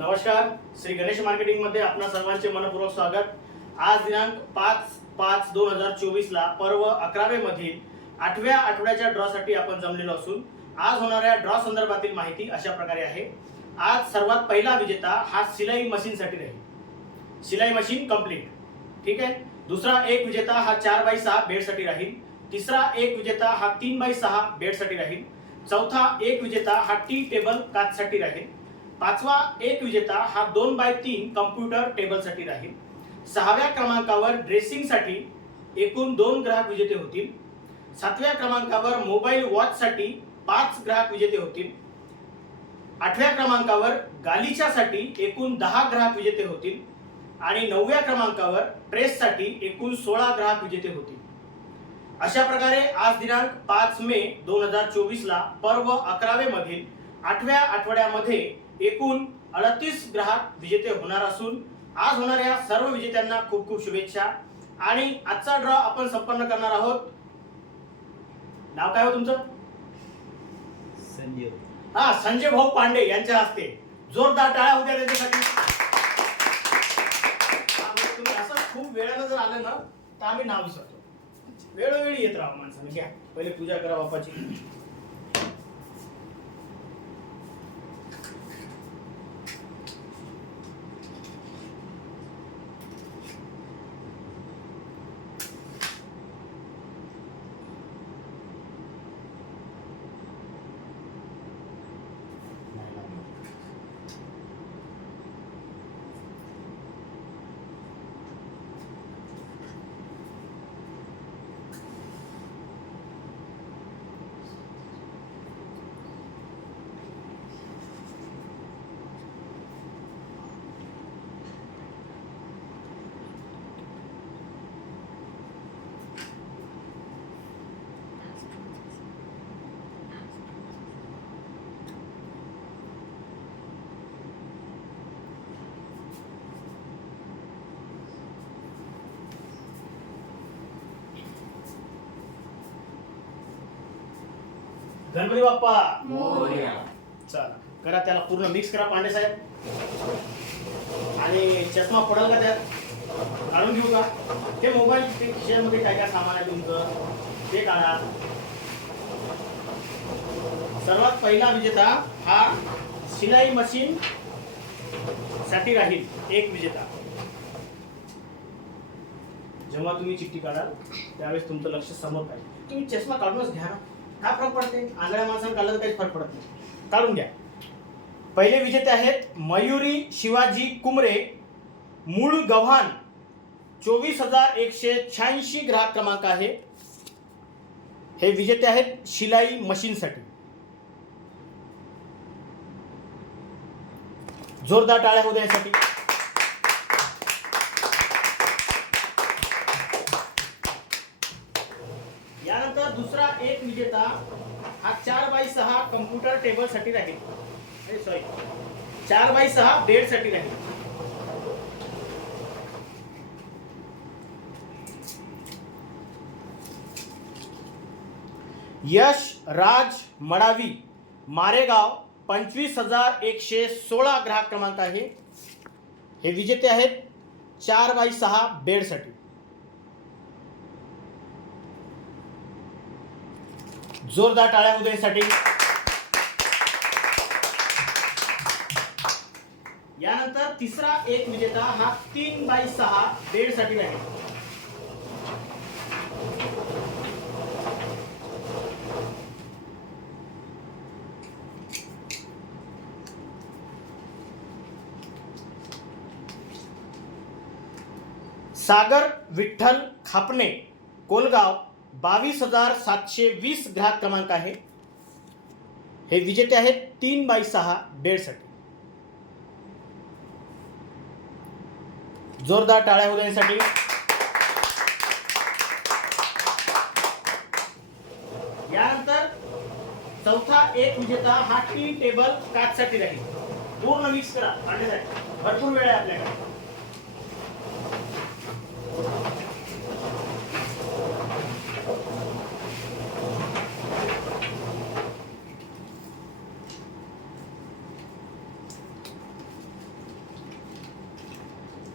नमस्कार श्री गणेश मार्केटिंगमध्ये आपणा सर्वांचे मनपूर्वक स्वागत. आज दिनांक पाच पाच दोन हजार चोवीस ला पर्व अकरावे मधील आठव्या आठवड्याच्या ड्रॉ साठी आपण जमलेलो असून आज होणाऱ्या ड्रॉ संदर्भातील माहिती अशा प्रकारे आहे. आज सर्वात पहिला विजेता हा सिलाई मशीन साठी राहील. सिलाई मशीन कंप्लीट ठीक आहे? दुसरा एक विजेता हा चार बाय सहा बेडसाठी राहील. तिसरा एक विजेता हा तीन बाय सहा बेडसाठी राहील. चौथा एक विजेता हा टी टेबल काच साठी राहील. पाचवा एक विजेता हा दोन बाय तीन कम्प्युटर टेबलसाठी राहील. सहाव्या क्रमांकावर ड्रेसिंगसाठी एकूण दोन ग्राहक विजेते होतील. सातव्या क्रमांकावर मोबाईल वॉचसाठी पाच ग्राहक विजेते होतील. आठव्या क्रमांकावर गालिच्यासाठी एकूण दहा ग्राहक विजेते होतील. आणि नवव्या क्रमांकावर प्रेससाठी एकूण सोळा ग्राहक विजेते होतील. अशा प्रकारे आज दिनांक पाच मे दोन हजार चोवीसला पर्व अकरावे मधील आठव्या आठवड्यामध्ये एकूण अडतीस ग्राहक विजेते होणार असून आज होणाऱ्या सर्व विजेत्यांना खूप खूप शुभेच्छा. आणि आजचा ड्रॉ आपण संपन्न करणार आहोत. नाव काय हो तुमचं? संजीव हा संजय भाऊ पांडे यांच्या हस्ते. जोरदार टाळ्या होत्या त्याच्यासाठी. तुम्ही असं खूप वेळानं जर आलं ना तर आम्ही नाव विसरतो. वेळोवेळी येत राहा माणसाने घ्या. पहिले पूजा करा बापाची गणपती बाप्पा. चला करा त्याला पूर्ण मिक्स करा पांडे साहेब. आणि चष्मा पडेल का त्यात? काढून घेऊ का? ते मोबाईल मध्ये काय काय सामान आहे तुमचं? ते काढा. सर्वात पहिला विजेता हा शिलाई मशीन साठी राहील एक विजेता. जेव्हा तुम्ही चिठ्ठी काढाल त्यावेळेस तुमचं लक्ष समोर पाहिजे. तुम्ही चष्मा काढूनच घ्या ना. काय फरक पडते? आंधळ्या माणसानं काढलं तर काहीच फरक पडत नाही. काढून घ्या. पहिले विजेते आहेत मयुरी शिवाजी कुमरे मूळ गव्हाण चोवीस हजार एकशे शहाऐंशी ग्राहक क्रमांक आहे. हे विजेते आहेत शिलाई मशीनसाठी. जोरदार टाळ्या होऊ द्यासाठी यानंतर दुसरा एक विजेता हा चार बाय सहा कम्प्युटर टेबलसाठी राहील. सॉरी चार बाय सहा बेडसाठी राहील. यश राज मडावी मारेगाव पंचवीस हजार एकशे सोळा ग्राहक क्रमांक आहे. हे विजेते आहेत चार बाय सहा बेडसाठी जोरदार टाळ्या उदयसाठी यानंतर तिसरा एक विजेता हा तीन बाय सहा बेडसाठी आहे सागर विठ्ठल खापणे कोलगाव. बावीस हजार सातशे वीस ग्राहक क्रमांक आहे. हे विजेते आहेत तीन बाय सहा बेडसाठी जोरदार टाळ्या होण्यासाठी यानंतर चौथा एक विजेता हा टी टेबल काचसाठी राहील. पूर्ण मिक्स करा. भरपूर वेळ आहे आपल्याकडे.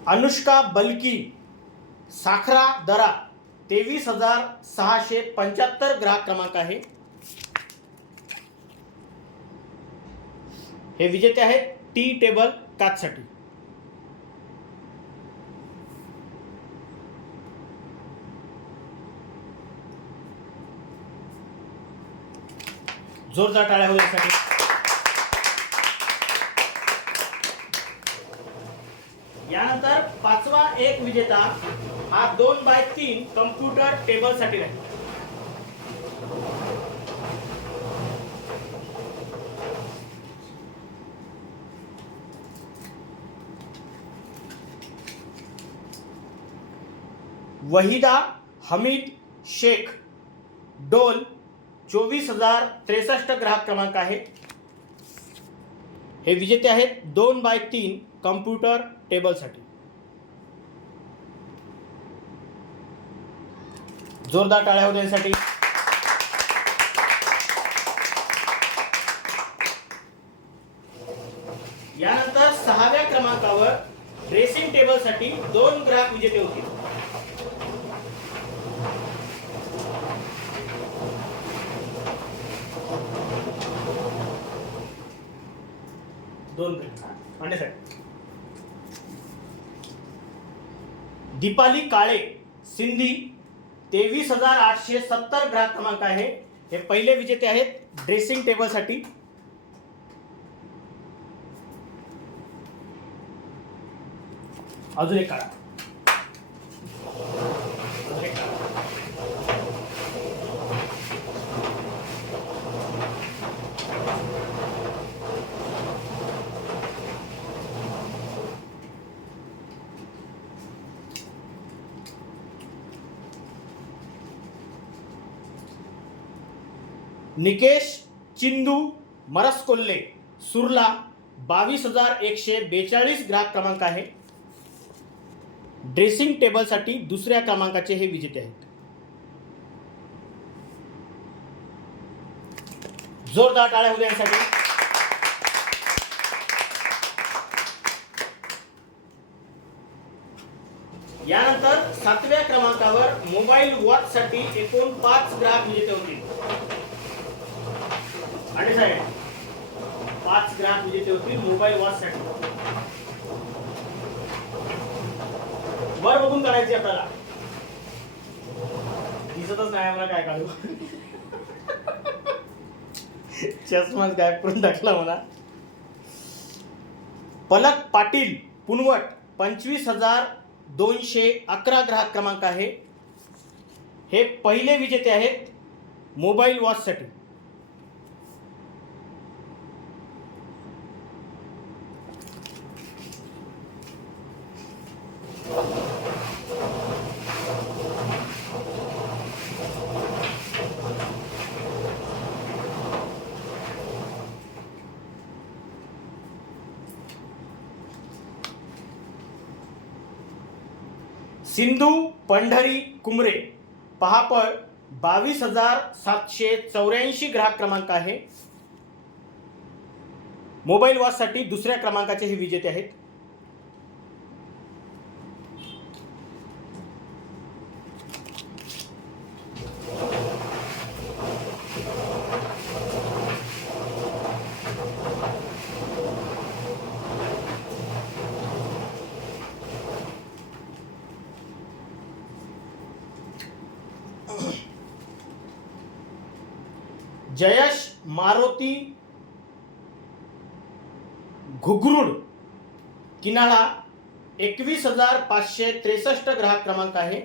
अनुष्का बलकी साखरा दरा तेवीस हजार सहाशे पंच्याहत्तर ग्राहक क्रमांक आहे. हे विजेते आहेत टी टेबल काचसाठी. जोरदार टाळ्या होण्यासाठी यानंतर पाचवा एक विजेता हा दोन बाय तीन कम्प्युटर टेबलसाठी राहील. वहिदा हमीद शेख डोल चोवीस हजार त्रेसष्ट ग्राहक क्रमांक आहे. हे विजेते आहेत दोन बाय तीन कम्प्युटर टेबलसाठी जोरदार टाळ्या होत्या यासाठी यानंतर सहाव्या क्रमांकावर ड्रेसिंग टेबलसाठी दोन ग्राहक विजेते होतील दोन पांडे साहेब दीपाली काळे सिंधी तेवीस हजार आठशे सत्तर ग्राहक क्रमांक आहे. हे पहिले विजेते आहेत ड्रेसिंग टेबलसाठी. अजून एक काढा अजून एक काढा. निकेश चिंदू मरसकोल्ले सुरला बावीस हजार एकशे बेचाळीस ग्राहक क्रमांक आहे. ड्रेसिंग टेबलसाठी दुसऱ्या क्रमांकाचे हे विजेते आहेत. जोरदार टाळ्या उद्यासाठी. यानंतर सातव्या क्रमांकावर मोबाईल वॉचसाठी एकूण पाच ग्राहक विजेते होतील साहेब पाच ग्राहक विजेते म्हणजे होतील मोबाईल वॉच साठी. वर बघून करायची आपल्याला. दिसतच नाही आम्हाला काय काढू. चष्माच गायब करून टाकला मला. पलक पाटील पुनवट पंचवीस हजार दोनशे अकरा ग्राहक क्रमांक आहे. हे पहिले विजेते आहेत मोबाईल वॉचसाठी. सिंधू पंढरी कुमरे. पहापळ बावीस हजार सातशे चौऱ्याऐंशी ग्राहक क्रमांक आहे. मोबाईल वॉचसाठी दुसऱ्या क्रमांकाचे हे विजेते आहेत जयश मारुती घुगरुड किनाळा एकवीस हजार पाचशे त्रेसष्ट ग्राहक क्रमांक आहे.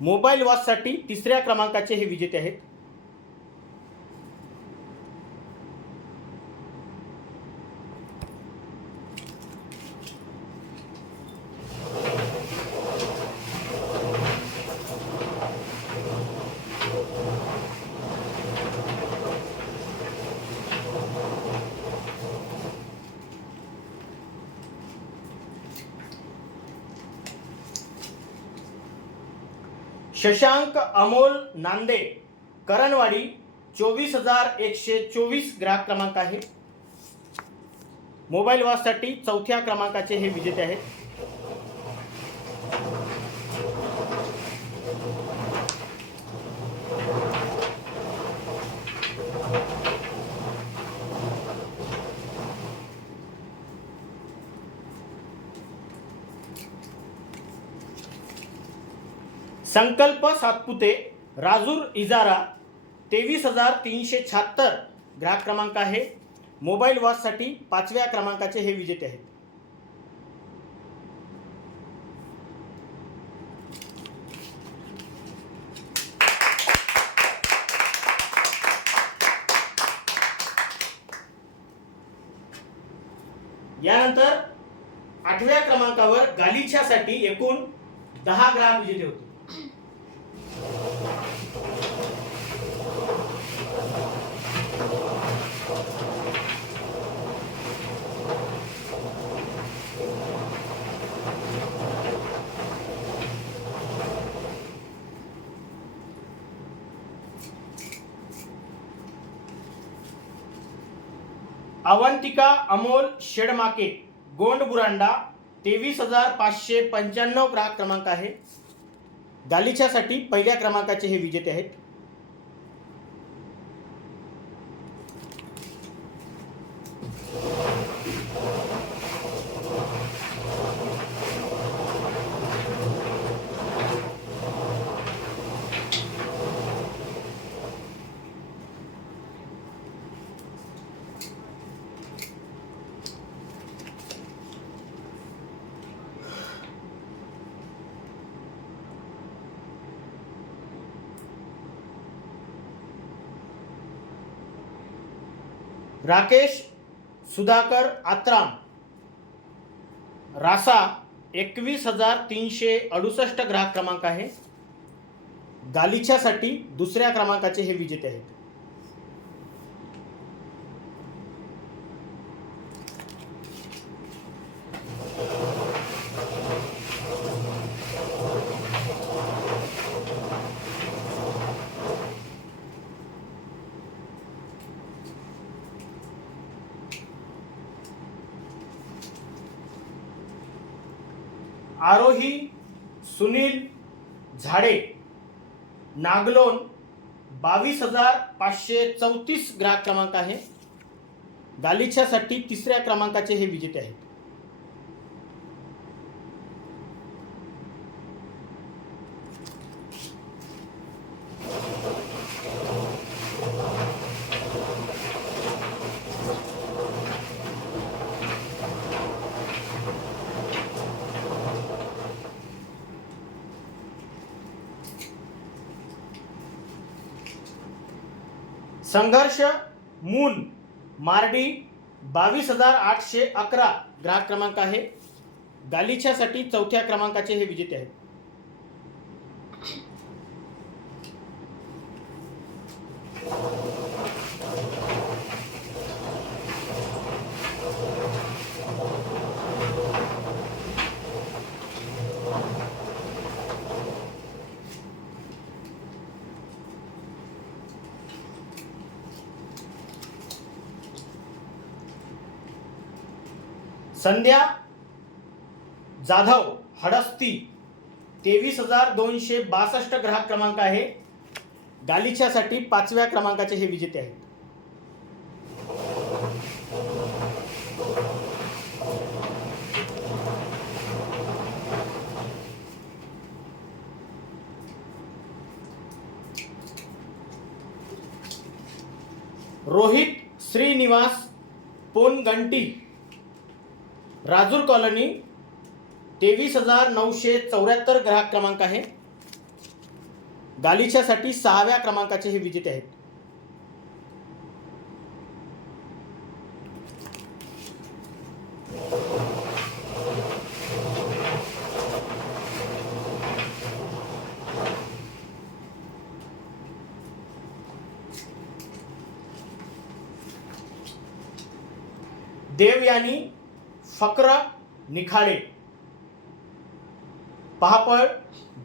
मोबाईल वॉचसाठी तिसऱ्या क्रमांकाचे हे विजेते आहेत. शशांक अमोल नांदे करणवाडी चोवीस हजार एकशे चोवीस ग्राहक क्रमांक आहे. मोबाईल वॉचसाठी चौथ्या क्रमांकाचे हे विजेते आहेत. संकल्प सातपुते राजूर इजारा तेवीस हजार तीनशे शहात्तर ग्राहक क्रमांक आहे. मोबाईल वॉचसाठी पाचव्या क्रमांकाचे हे विजेते आहेत. यानंतर आठव्या क्रमांकावर गालिच्यासाठी एकूण दहा ग्राहक विजेते होते. अवंतिका अमोल शेडमाके गोंड बुरांडा तेवीस हजार पाचशे पंच्याण्णव ग्राहक क्रमांक आहे. गालिच्यासाठी पहिल्या क्रमांकाचे हे विजेते आहेत. राकेश सुधाकर आत्राम. रासा एकवीस हजार तीनशे अडुसष्ट ग्राहक क्रमांक आहे. गालिच्यासाठी दुसऱ्या क्रमांकाचे हे विजेते आहेत. झाडे. नागलोन बावीस हजार पाचशे चौतीस ग्राहक क्रमांक आहे. गालिच्यासाठी तिसऱ्या क्रमांकाचे हे विजेते आहेत. संघर्ष मून मार्डी बावीस हजार आठशे अकरा ग्राहक क्रमांक आहे. गालिच्यासाठी चौथ्या क्रमांकाचे हे विजेते आहेत. संध्या जाधव हडस्ती तेवीस हजार दोनशे बासष्ट ग्राहक क्रमांक आहे. गालिच्यासाठी पाचव्या क्रमांकाचे हे विजेते आहेत. रोहित श्रीनिवास पोनगंटी राजूर कॉलनी तेवीस हजार नऊशे चौऱ्याहत्तर ग्राहक क्रमांक आहे. गालिच्यासाठी सहाव्या क्रमांकाचे हे विजेते आहेत. देव यांनी फक्र निखाडे पहापळ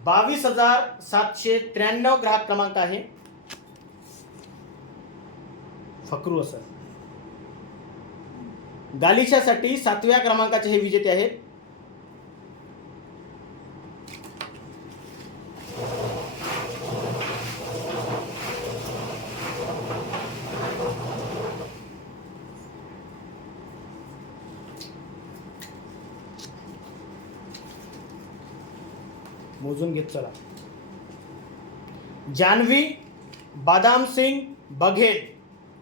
बावीस हजार सातशे त्र्याण्णव ग्राहक क्रमांक आहे. फकरू असं. गालिशासाठी सातव्या क्रमांकाचे हे विजेते आहेत. मोजून घेत चला. जान्हवी बादाम सिंग बघेल.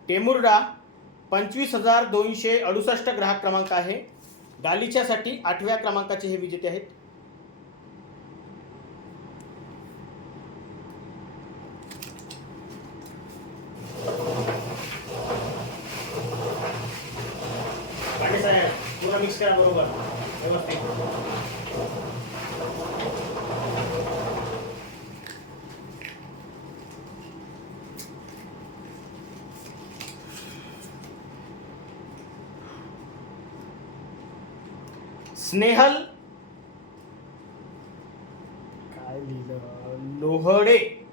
टेमुर्डा पंचवीस हजार दोनशे अडुसष्ट ग्राहक क्रमांक आहे. गालिच्यासाठी आठव्या क्रमांकाचे हे विजेते आहेत पांडे साहेब पूर्ण मिक्स करा बरोबर व्यवस्थित स्नेहल. काय लिहिलं? लोहडे.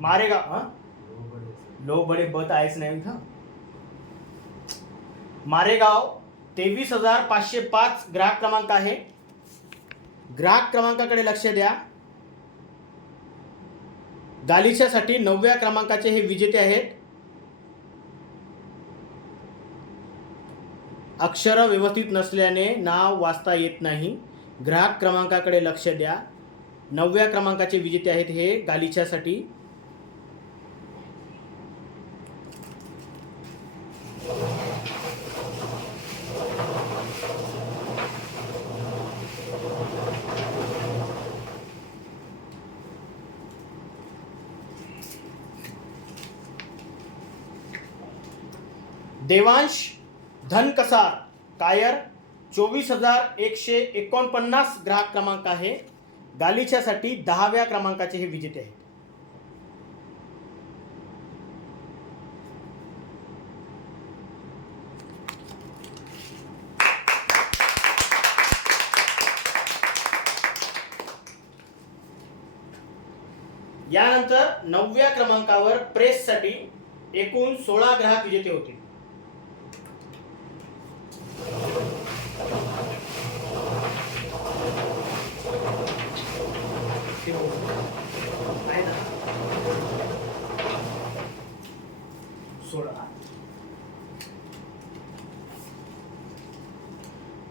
मारेगाव हा? लो बडे बत आहेच नाही इथं. मारेगाव तेवीस हजार पाचशे पाच ग्राहक क्रमांक आहे. ग्राहक क्रमांकाकडे लक्ष द्या. गालिच्यासाठी नवव्या क्रमांकाचे हे विजेते आहेत. अक्षर व्यवस्थित नसल्याने नाव वाचता येत नाही. ग्राहक क्रमांकाकडे लक्ष द्या. नवव्या क्रमांकाचे विजेते आहेत हे गालिच्यासाठी. देवांश धनकसार कायर चोवीस हजार एकशे एकोणपन्नास ग्राहक क्रमांक आहे. गालिच्यासाठी दहाव्या क्रमांकाचे हे विजेते आहेत. यानंतर नवव्या क्रमांकावर प्रेससाठी एकूण सोळा ग्राहक विजेते होते आहे ना? सोळा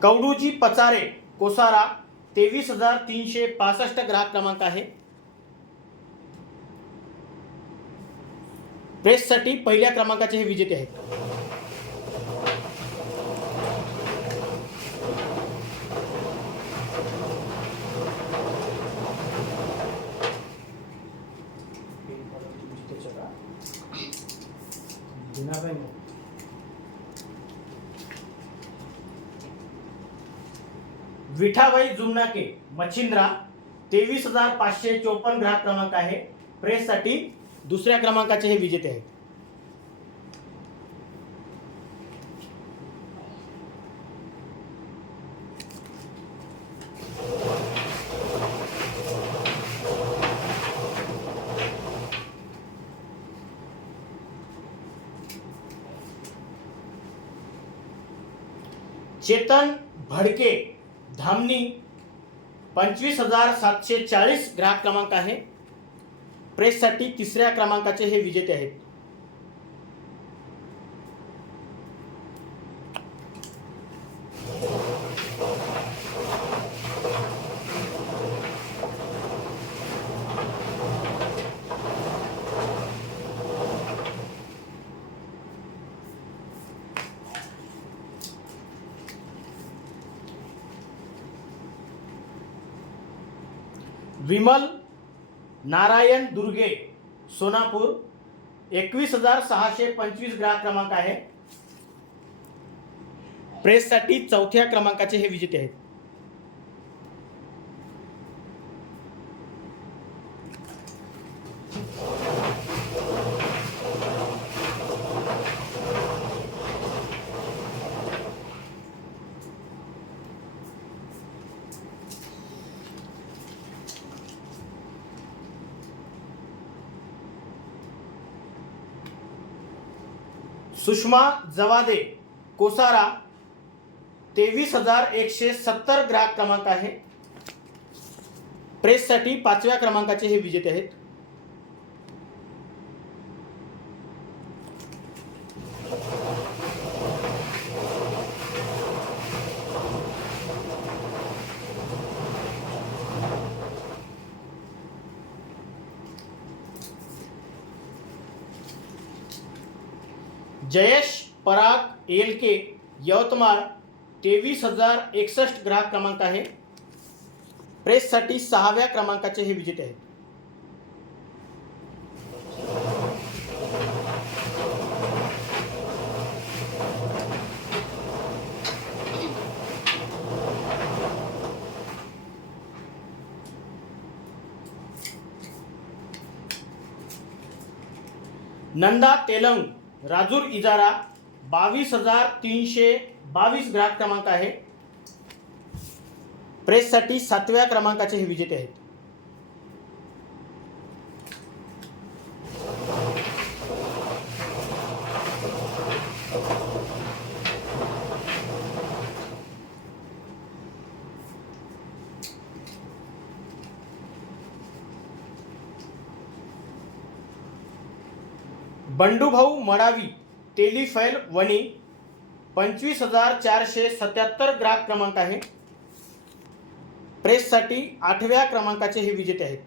कवडूजी पचारे कोसारा तेवीस हजार तीनशे पासष्ट ग्राहक क्रमांक आहे. प्रेससाठी पहिल्या क्रमांकाचे हे विजेते आहेत. विठाबाई जुमनाके मच्छिंद्रा तेवीस हजार पाचशे चोपन्न ग्राहक क्रमांक आहे. प्रेससाठी दुसऱ्या क्रमांकाचे हे विजेते आहेत. चेतन भडके धामणी पंचवीस हजार सातशे चाळीस ग्राहक क्रमांक आहे. प्रेससाठी तिसऱ्या क्रमांकाचे हे विजेते आहेत. नारायण दुर्गे सोनापूर एकवीस हजार सहाशे पंचवीस ग्राहक क्रमांक आहे. प्रेससाठी चौथ्या क्रमांकाचे हे विजेते आहेत. सुषमा जवादे कोसारा तेवीस हजार एकशे सत्तर ग्राहक क्रमांक आहे. प्रेससाठी पाचव्या क्रमांकाचे हे विजेते आहेत. जयेश पराग एल के यवतमाळ तेवीस हजार एकसष्ट ग्राहक क्रमांक आहे. प्रेससाठी सहाव्या क्रमांकाचे हे विजेते आहेत. नंदा तेलंग राजूर इजारा बावीस हजार तीनशे बावीस ग्राहक क्रमांक आहे. प्रेससाठी सातव्या क्रमांकाचे हे विजेते आहेत. बंडूभाऊ मडावी तेलीफैल वणी पंचवीस हजार चारशे सत्याहत्तर ग्राहक क्रमांक आहे. प्रेससाठी आठव्या क्रमांकाचे हे विजेते आहेत.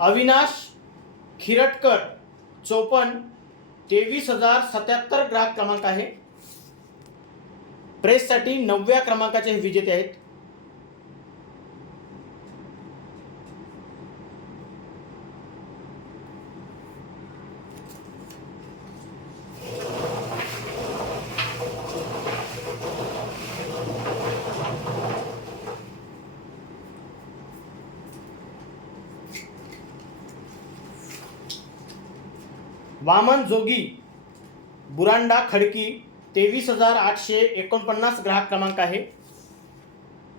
अविनाश खिरटकर चोपन्न तेवीस हजार सत्याहत्तर ग्राहक क्रमांक आहे. प्रेससाठी नवव्या क्रमांकाचे हे विजेते आहेत. वामन जोगी बुरांडा खडकी तेवीस हजार आठशे एकोणपन्नास ग्राहक क्रमांक आहे.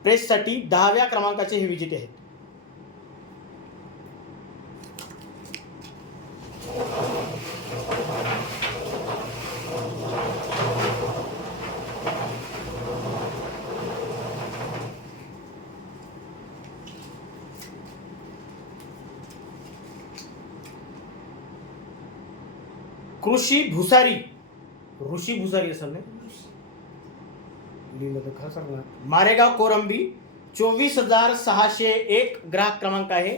प्रेससाठी दहाव्या क्रमांकाचे हे विजेते आहेत. कृषी भुसारी. ऋषी भुसारी असेल नाही लिहिलं तर खरं सांगणार मारेगाव कोरंबी चोवीस हजार सहाशे एक ग्राहक क्रमांक आहे.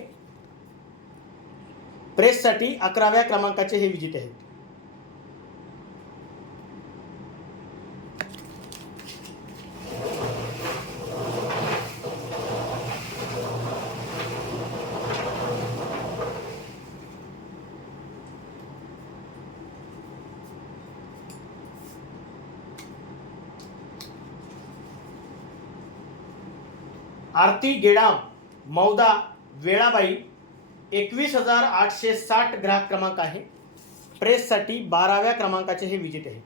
प्रेससाठी अकराव्या क्रमांकाचे हे विजेते आहेत. आरती गेडाम मौदा वेळाबाई एकवीस हजार आठशे साठ ग्राहक क्रमांक आहे. प्रेससाठी बाराव्या क्रमांकाचे हे विजेते आहेत.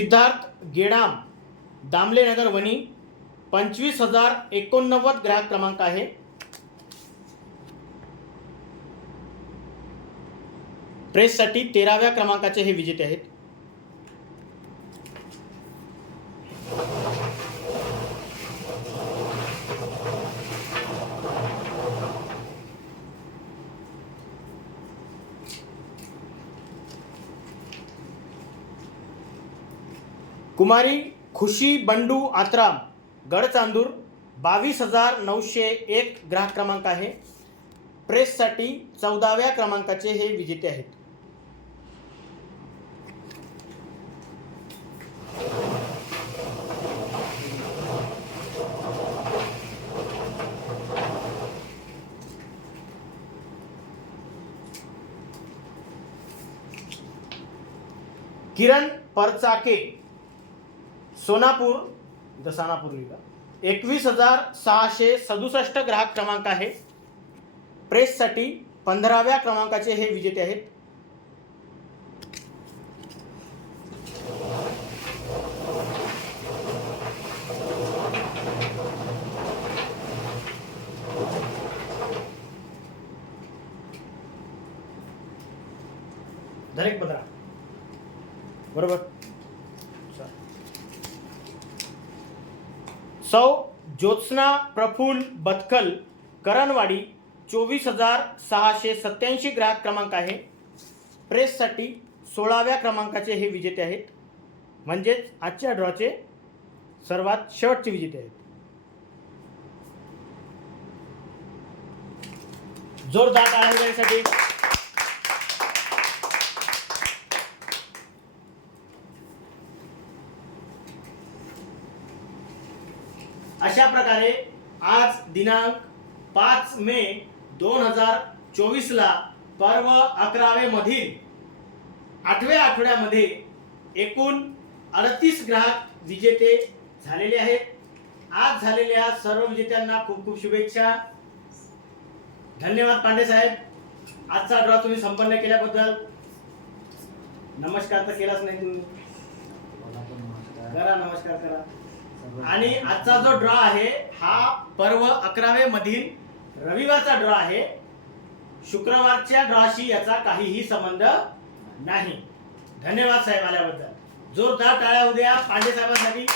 सिद्धार्थ गेडाम दामले नगर वणी पंचवीस हजार एकोणनव्वद ग्राहक क्रमांक आहे. प्रेससाठी तेराव्या क्रमांकाचे हे विजेते आहेत. कुमारी खुशी बंडू आत्राम गडचांदूर बावीस हजार नऊशे एक ग्राहक क्रमांक आहे. प्रेससाठी चौदाव्या क्रमांकाचे हे विजेते आहेत. किरण परचाके सोनापूर दसानापूर लिहिलं. एकवीस हजार सहाशे सदुसष्ट ग्राहक क्रमांक आहे. प्रेससाठी पंधराव्या क्रमांकाचे हे विजेते आहेत. ज्योत्स्ना प्रफुल्ल बतकल करणवाडी चोवीस हजार सहाशे सत्याऐंशी ग्राहक क्रमांक आहे. प्रेससाठी सोळाव्या क्रमांकाचे हे विजेते आहेत. म्हणजेच आजच्या ड्रॉचे सर्वात शेवटचे विजेते आहेत. जोरदार टाळ्या अशा प्रकारे आज दिनांक पाच मे दोन हजार चोवीसला पर्व अकरावेमधील आठव्या आठवड्यामध्ये एकूण अडतीस ग्राहक विजेते झालेले आहेत. आज झालेल्या सर्व विजेत्यांना खूप खूप शुभेच्छा. धन्यवाद पांडे साहेब. आजचा ड्रॉ तुम्ही संपन्न केल्याबद्दल. नमस्कार तर केलाच नाही तुम्ही. करा नमस्कार करा. आणि आजचा जो ड्रॉ आहे हा पर्व अकरावे मधील रविवारचा ड्रॉ आहे. शुक्रवारच्या ड्रॉशी याचा काहीही संबंध नाही. धन्यवाद साहेब आल्याबद्दल. जोरदार टाळ्या उद्या. पांडे साहेबांसाठी